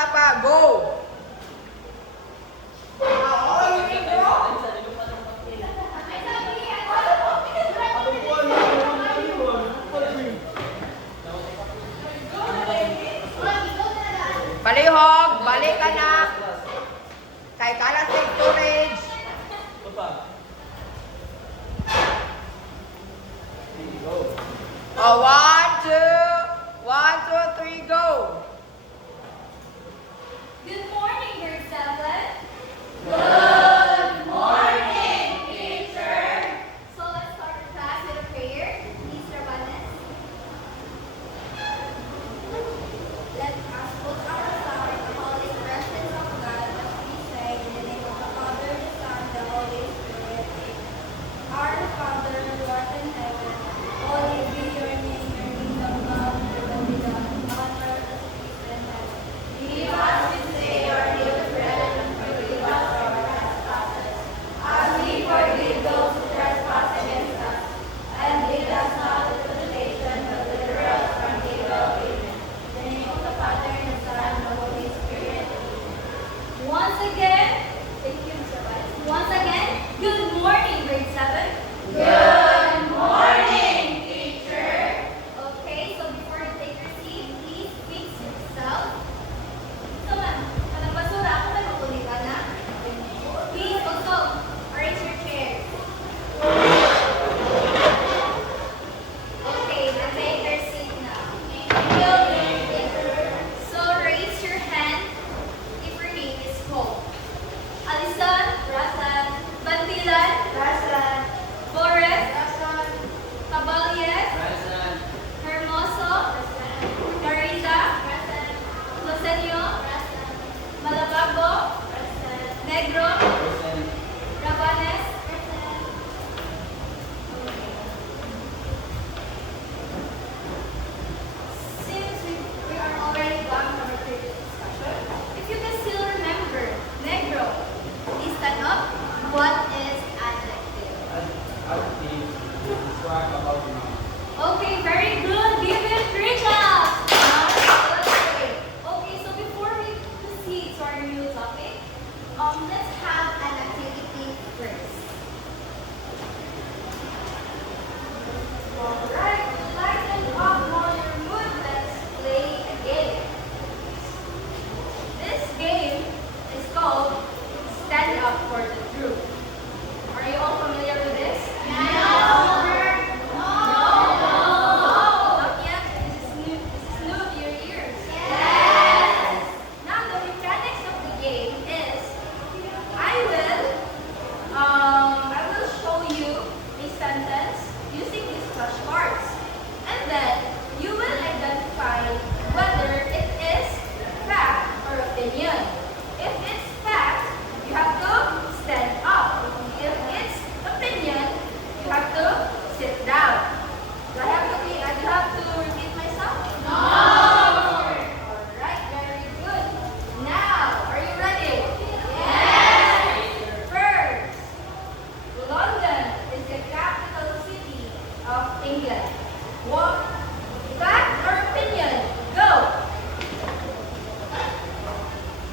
Sapa, go! Palihog, balik ka na. Kay kalat sa storage. Oh, 1, 2, 1, 2, 3, go. Good morning, grade 7. Good morning, teacher. So let's start the class with a prayer. Please, Rabanes. Let us put ourselves in the holy presence of God as we say in the name of the Father, the Son, the Holy Spirit. Our Father, who art in heaven, holy be your name, your kingdom come, your will be done, on earth as it is in heaven. Give us this day our daily bread, and forgive us our trespasses, as we forgive those who trespass against us. And lead us not into temptation, but deliver us from evil. Amen. In the name of the Father, and the Son, and the Holy Spirit. Once again, thank you, Mr. Vice. Once again, good morning, grade 7. Good morning, teacher. Okay, so before you take your seat, please fix yourself. So, ma'am, kanang basura ako may makulitan na. Please also arrange your chairs. Okay, now take your seat now. So raise your hand if your name is called. Alison, Rasan, Bandilan, Rasan. Boris, Rasan. Caballes, Present. Hermoso, Marita, Lucenio, Malabago, Negro, Present. Rabanes, since we are already back from our previous discussion, if you can still remember Negro, please stand up. What is adjective? Adjective. Describe about noun. Okay, very good. Give it 3 claps. That's great. Okay, so before we proceed to our new topic, let's have an activity first. Alright, to lighten up more your mood, let's play a game. This game is called Stand Up for the Truth. Are you all familiar with this? Not yet. This is new to your ears. Now the mechanics of the game is I will show you a sentence using these flashcards, and then you will identify whether it is fact or opinion. If it's fact, you have to stand up. If it's opinion, you have to sit down. Do I have to repeat myself? No. Alright, very good. Now, are you ready? First, London is the capital city of England. What? Fact or opinion? Go.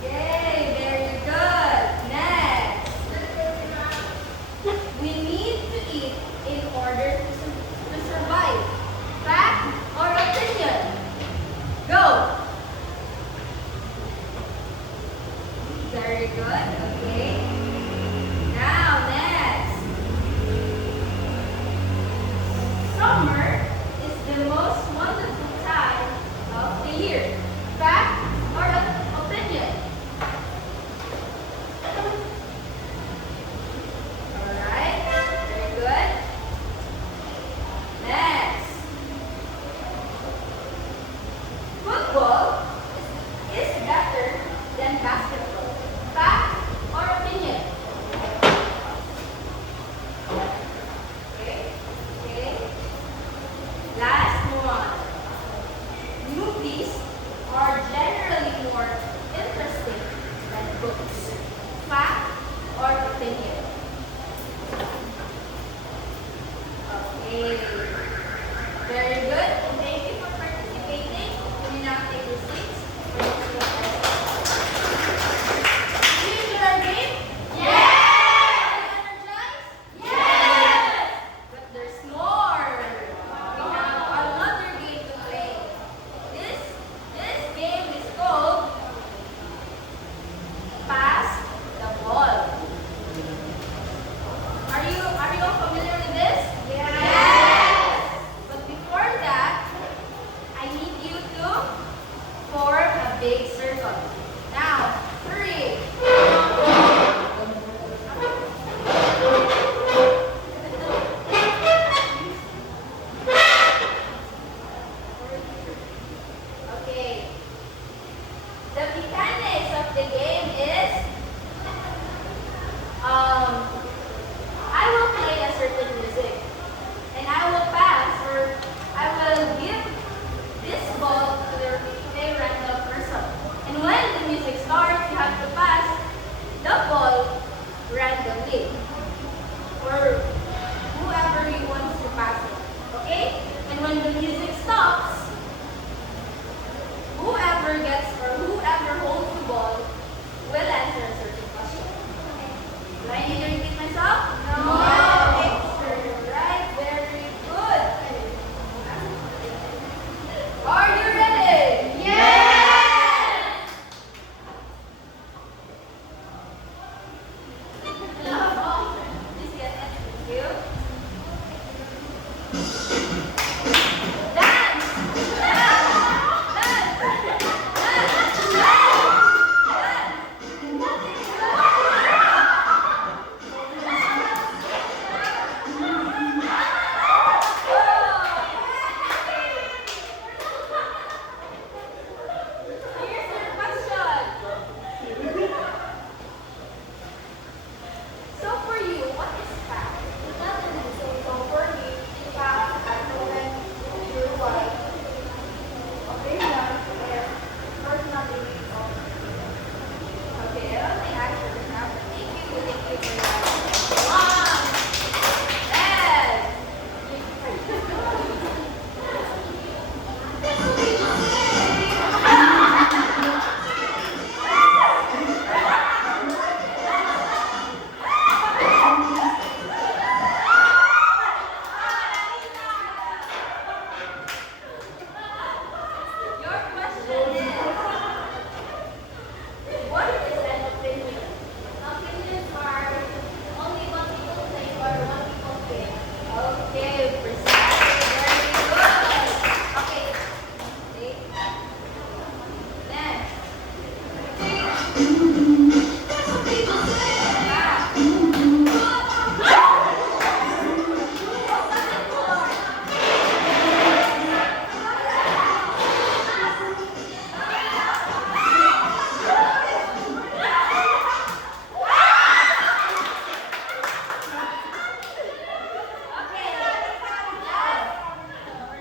Yay, very good. Next. We need to eat in order to survive. Fact or opinion? Go. Very good. Okay. Now, next. Summer is the most wonderful time of the year. Fact or opinion? Alright, very good. Next. Football is better than basketball. Fact or opinion? Okay. Okay. Last one. Movies are generally more interesting than books. Fact or opinion? Okay. Very good. Thank you for participating. You may now take your seats for the next lesson. a big circle. Now, three. Okay. The mechanics of the game is I will play a certain music and I will pass or I will give this ball to a random person. And when the music starts, you have to pass the ball randomly or whoever you want to pass it. Okay? And when the music stops, whoever gets or whoever holds the ball will answer a certain question. Do I need to repeat myself? No. Right, very good. Are you ready? Yes! Please get it. Thank you. Dance! Here's your question. So for you, what is fact? So for me, fact, I know that you're right. Opinion and personal beliefs. Okay, I don't think actually now. Thank you for that. Your question is, what is an opinion? Opinions are only what people say or what people think. Okay, precisely. Very good. Okay. Next. Okay.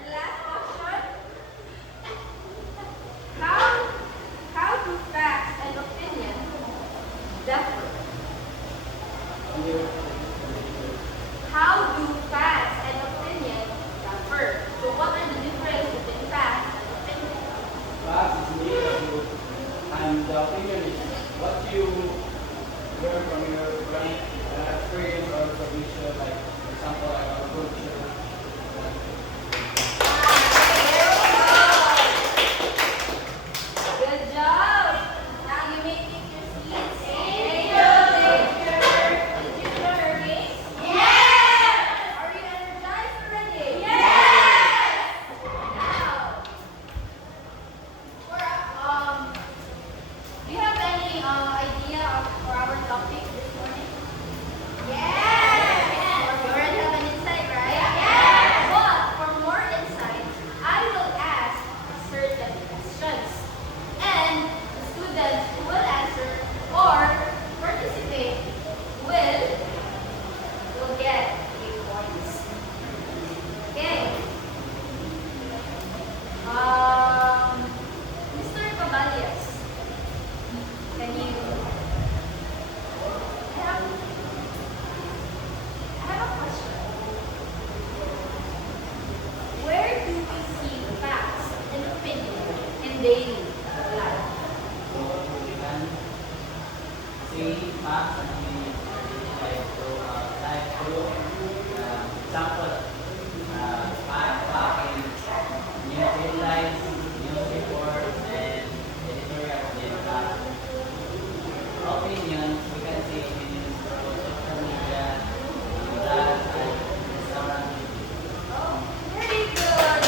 Last question. How do facts and opinion differ? How do facts and opinion differ? So what are the difference between facts and opinion? Facts is made of you, and the opinion is what you learn from your brain, experience or tradition, like for example, like our culture. Good job. Now you may take your seats. Thank you. Did you enjoy our games? Yes. Are you energized already? Yes. Now, do you have any idea for our topic this morning? Yes. You already have an insight, right? Yes. But for more insight, I will ask certain questions. And the students who will answer or participate will get 8 points. Okay. Mr. Caballas, can you? I have a question. Where do we see facts and opinion in daily life? So we can see facts and opinions like through life through example, fact in news headlines, news reports, and editorial data. Opinions we can see in news through social media, blogs, and restaurant reviews. Oh, very good.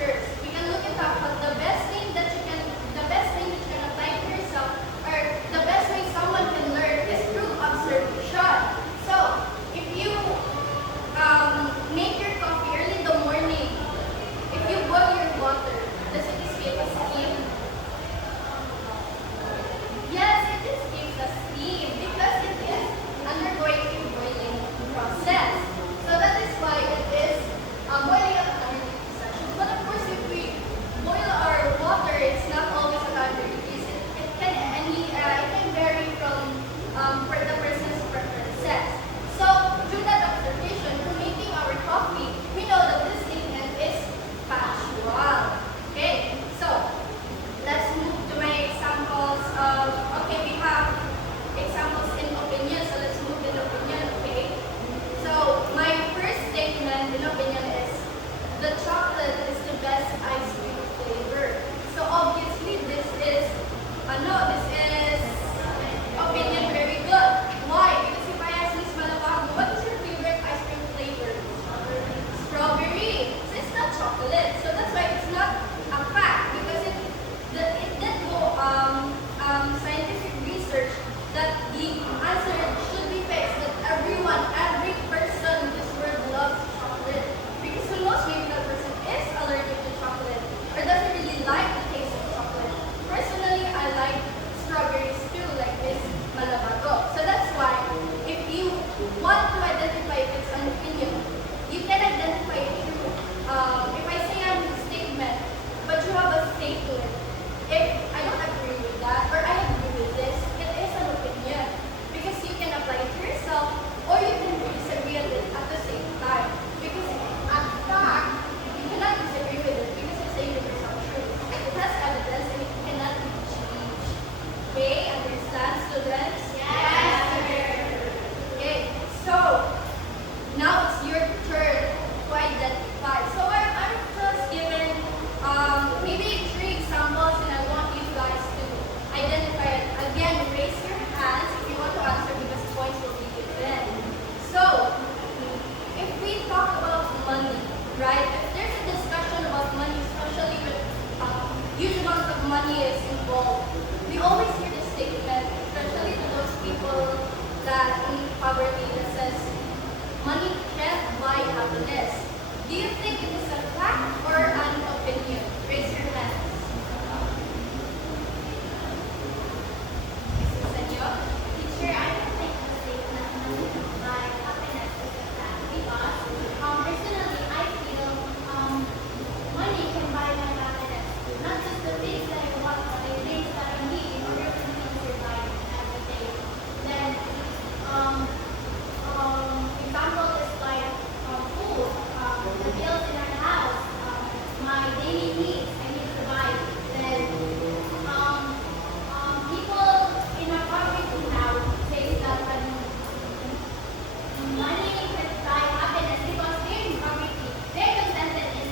pictures. We can look it up, but the best thing that you can apply to yourself, or the best way someone can learn is through observation. So, if you make your coffee early in the morning, if you boil your water, does it escape a steam? Yes, it escapes a steam because it is undergoing a boiling process. So that is why it is boiling at 100 degrees Celsius. But of course, if we boil our water, it's not always at 100 degrees. It can vary from for the person's preferences. So through that observation, through making our coffee, we know that this statement is factual. Okay, so let's move to my examples of, okay, we have examples in opinion, so let's move in opinion, okay? So my first statement in opinion is, the chocolate is the best ice cream flavor. So obviously this is opinion very good. Why? Because if I ask Miss Malabago, what is your favorite ice cream flavor? Strawberry. So it's not chocolate. So that's why it's not a fact, because it did go scientific research that the answer should be fixed, that every person in this world loves chocolate. Because who knows, maybe that person is allergic to chocolate or doesn't really like the taste of chocolate. Personally, I like strawberries too, like Miss Malabago. So that's why if you want to identify if it's an opinion, you can identify it through, if I say a statement, but you have a statement. If I don't agree with that, or I agree with this, it is an opinion. Because you can apply it to yourself, or you can disagree with it at the same time. Because at fact, you cannot disagree with it because it's a universal truth. It has evidence and it cannot be changed. Okay, understand, students? Yes, Okay, so now it's your turn to identify. So I'm just given maybe 3 examples, and I want you guys to identify it. Again, raise your hands if you want to answer because points will be given. So, if we talk about money, right? If there's a discussion about money, especially when huge amount of money is involved, we always hear the statement, especially to those people that in poverty, that says, money can't buy happiness. Do you think it is a fact or an opinion? Raise your hands. Mrs. Senyor? Teacher, I don't think the statement money can buy happiness is a fact because personally I feel money can buy my happiness. Not just the things that I want, but the things that I need in order for me to survive every day. Then example is like food, the bills in our house, my daily needs I need to buy. Then people in our poverty now say that money can buy happiness because they're in poverty. They're contented in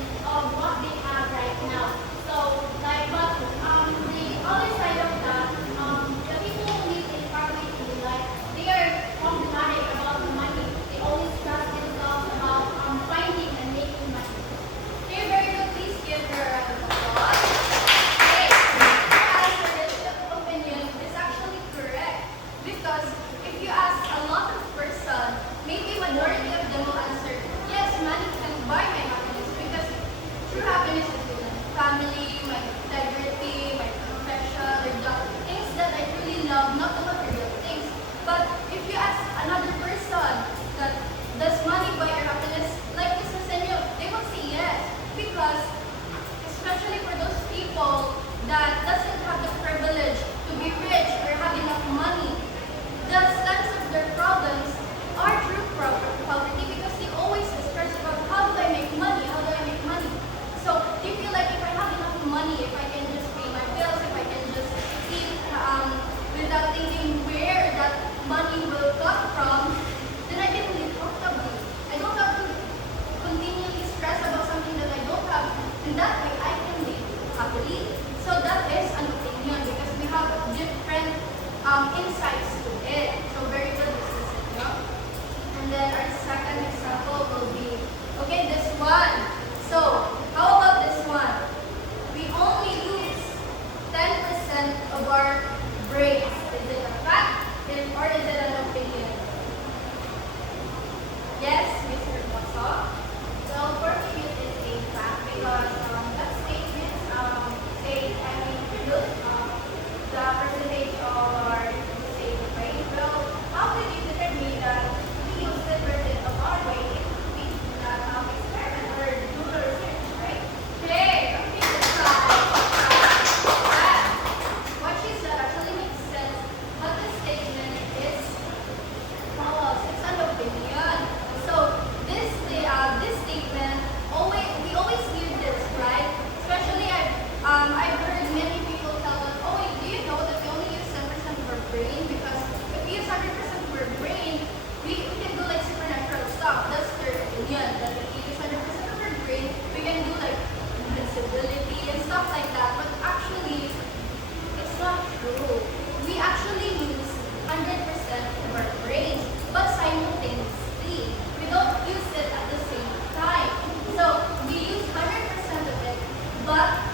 what they have right now. So like, but the other side of that, the people who live in poverty, like they are problematic about the money. They always stress themselves about finding and making money. Okay, very good. Please give her a round of applause. Okay, your answer is the opinion is actually correct. Because if you ask a lot of person, maybe majority of them will answer, yes, money can buy my happiness. Because true happiness is in my family, my integrity, my profession, or job, things that I truly love, not the material things. But if you ask another person that does money buy your happiness, like Mr. Senyo, they will say yes. Because especially for those people that doesn't have the privilege to be rich or have enough money, the stance of their problems are true poverty because they always stress about how do I make money, how do I make money. So they feel like if I have enough money, if I can just pay my bills, if I can just eat without thinking where that money will come from, then I can live comfortably. I don't have to continually stress about something that I don't have, and that way I can live happily. So that is an opinion because we have different insights to it. So very good, Mrs. Senyo. And then our second example will be, okay, this one. So how about this one?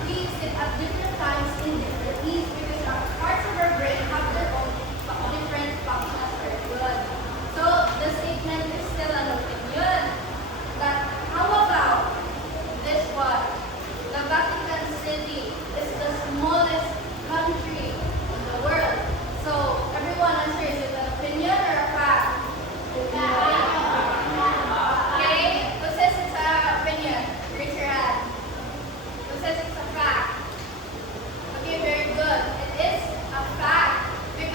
we use it at different times in different needs because our parts of our brain have their own different functions very good. So the statement is still an opinion. That how about this one? The Vatican City is the smallest country in the world. So everyone answer, is it an opinion or a fact? Okay, who says it's an opinion? Raise your hand. Who says it's a fact? Okay, very good. It is a fact because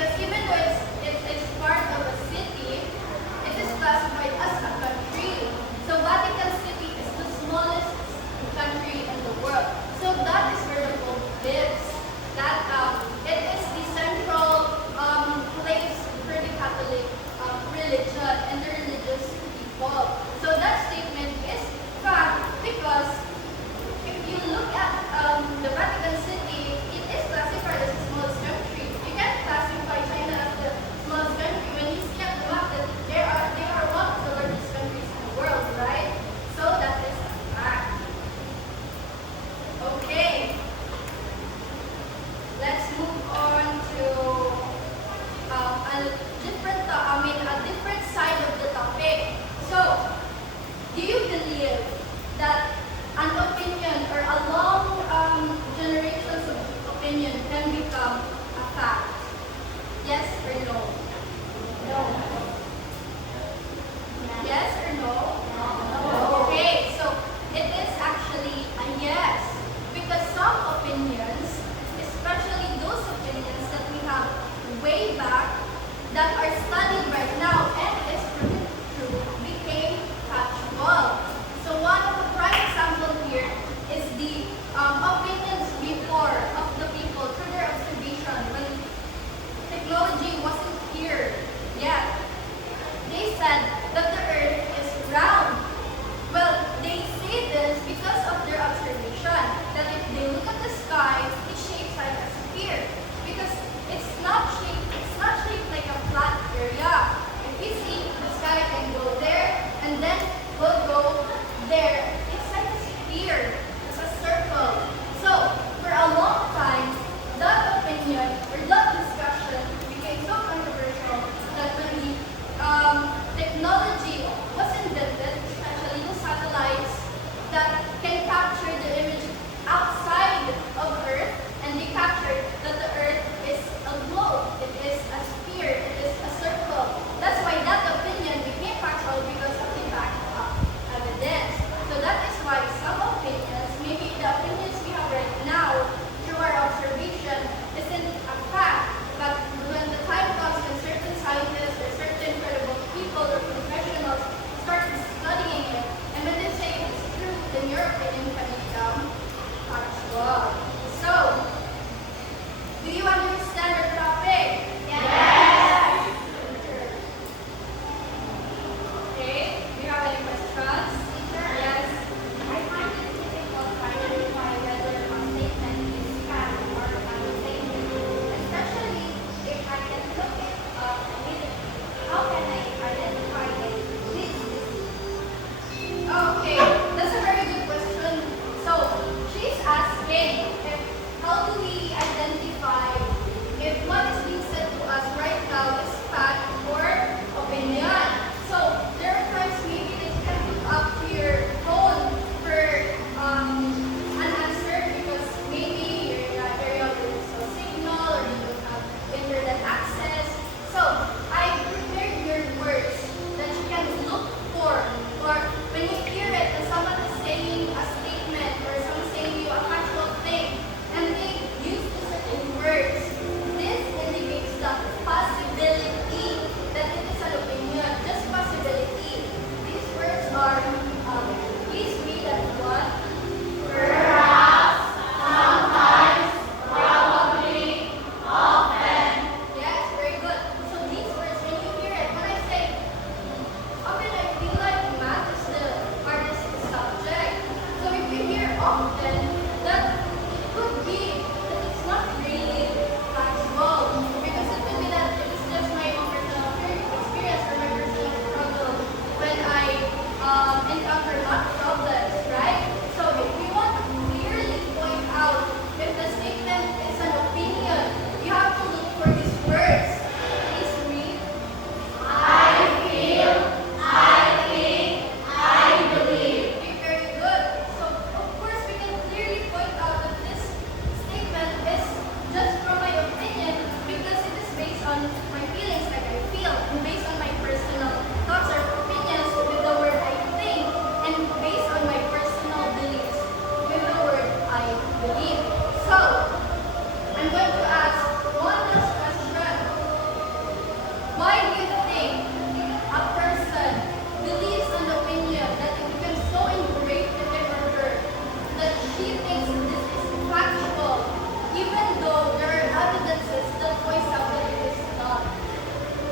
instances that voice out that it is not.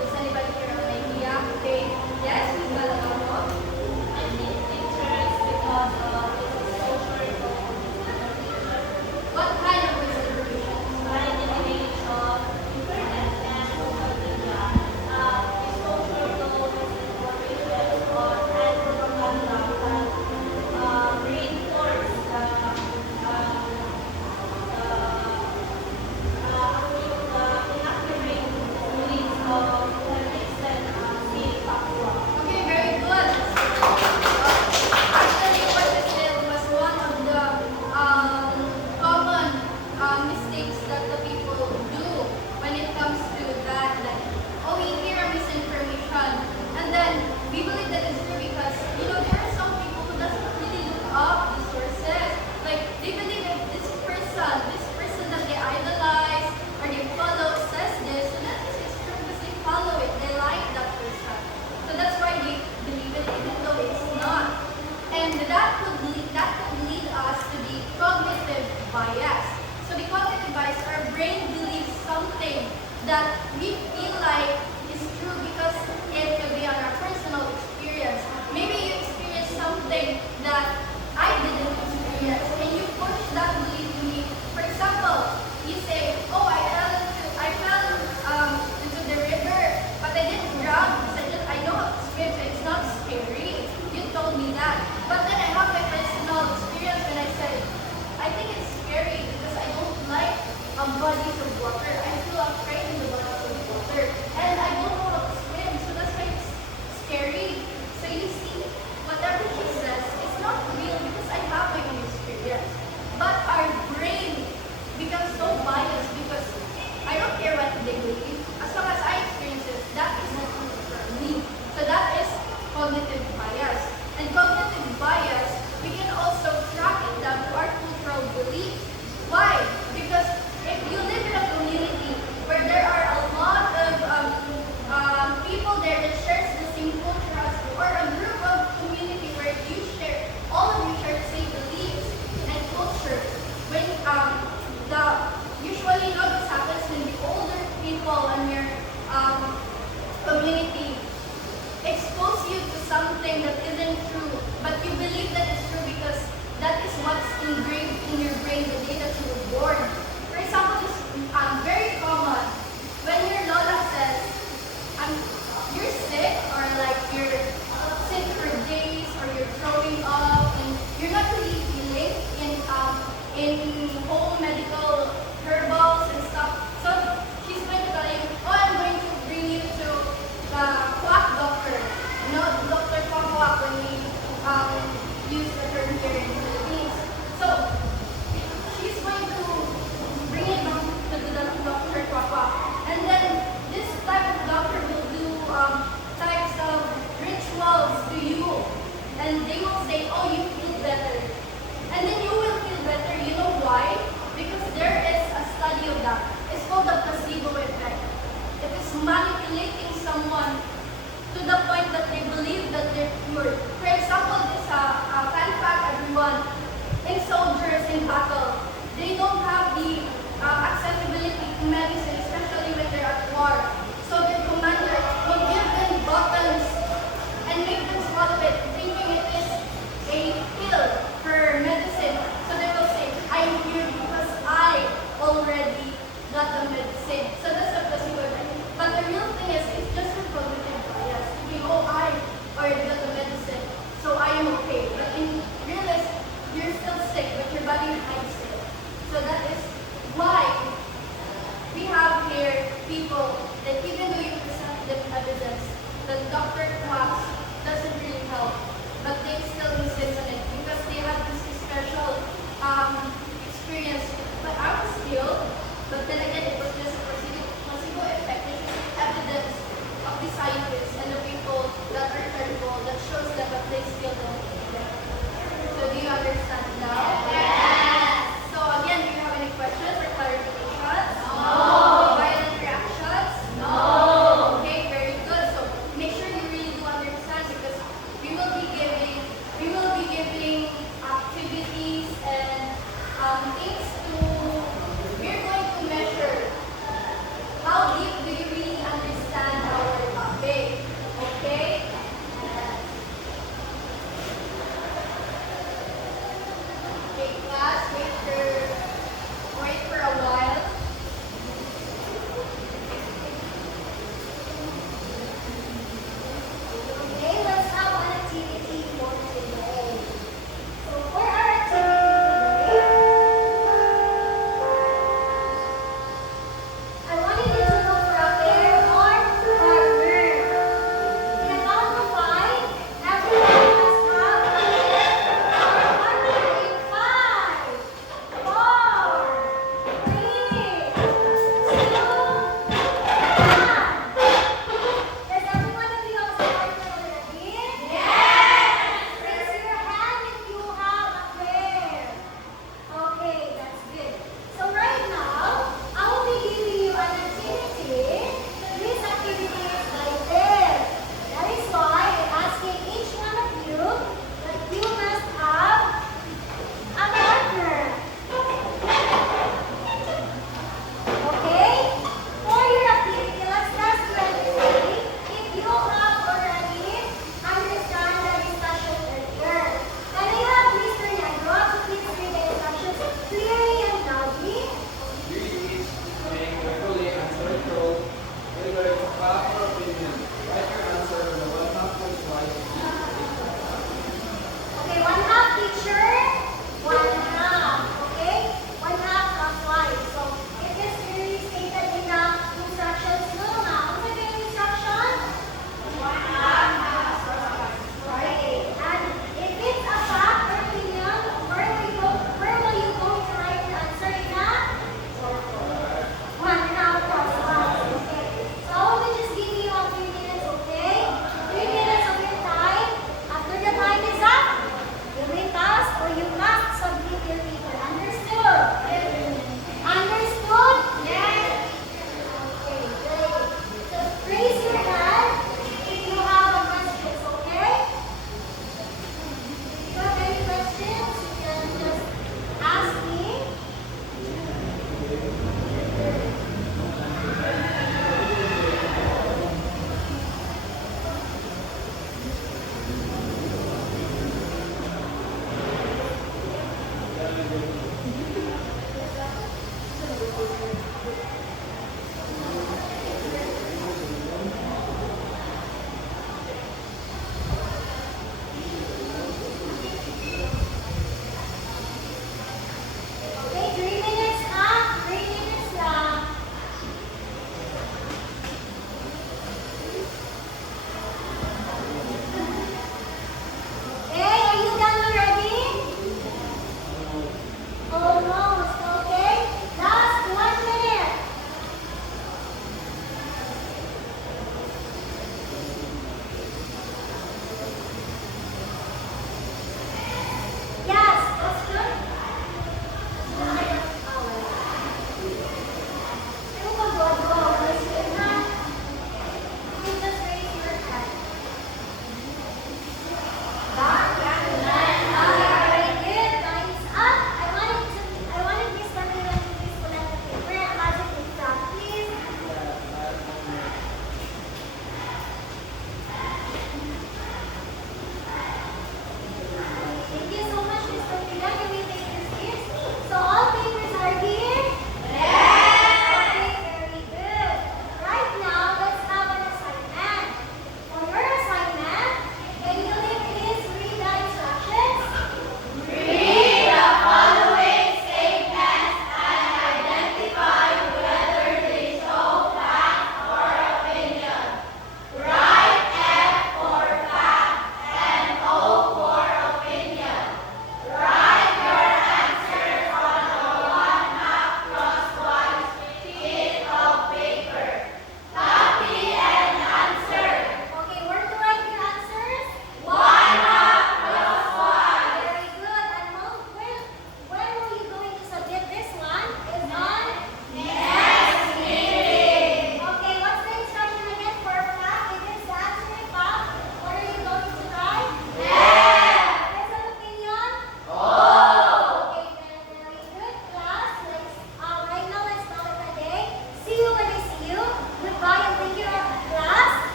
Does anybody here have an idea? Okay. Yes, Ms. Malabano? I think pictures because it's a social What kind of distribution? by the age of internet and social media. Historical misinformation or and propaganda can reinforce inaccurate beliefs of politics and state factual. Okay, very good. Actually, what you said was one of the common mistakes that the people do when it comes to that. Like, oh, we hear a misinformation, and then we believe that it's true because there are some people who doesn't really look up the sources. Like they believe if this person that they idolize or they follow says this, so that is it's true because they follow it. They like that person. So that's why they believe it even though it's not. And that could lead us to the cognitive bias. So the cognitive bias, our brain believes something that we feel like is true because it could be on our personal experience. Maybe you experienced something that I didn't experience and you push that belief to me. For example, you say, oh, I fell into the river, but I didn't drown because I know how to swim, so it's not scary. You told me that. But then I have my personal experience when I said, I think it's scary because I don't like bodies of water. I feel afraid in the bodies of water. And I don't know how to swim, so that's why it's scary. So you see, whatever she says, it's not real because I have my own experience. But our brain becomes so biased because I don't care what they believe. As long as I experience it, that is the truth for me. So that is cognitive bias. And cognitive bias, we can also track it down to our cultural beliefs. Why? Because if you live in a community where there are a lot of people there that shares the same culture as you, or a group of community where you share, all of you share the same beliefs and culture, when usually this happens when the older people in your community expose you to something that isn't true, but you believe that it's true because that is what's engraved in your brain the day that you were born. For example, it's very common when your Lola says, you're sick, or like you're sick for days, or you're throwing up, and you're not really healing in home medical herbals and stuff. So she's going to tell you, oh, I'm going to bring you to the quack doctor. Dr. Quack when we use the term here in the Philippines. So she's going to bring it down to the Dr. Quack. And then this type of doctor will do types of rituals to you. And they will say, oh, you feel better. And then you will feel better. You know why? Because there is a study of that. It's called the placebo effect. It is manipulating someone to the point that they believe that they're cured. For example, this fun fact, everyone, in soldiers in battle, they don't have the accessibility to medicine, especially when they're at war. So their commander will give them bottles and make them swallow it, thinking it is a pill for medicine. So they will say, I'm cured because I already got the medicine. So that's a placebo effect. But the real thing is, it's just a cognitive bias. Thinking, oh, I already got the medicine, so I am okay. But in realize, you're still sick, but your body hides it. So that is why we have here people that even though you present them evidence that Dr. Quack doesn't really help, but they still insist on it because they have this special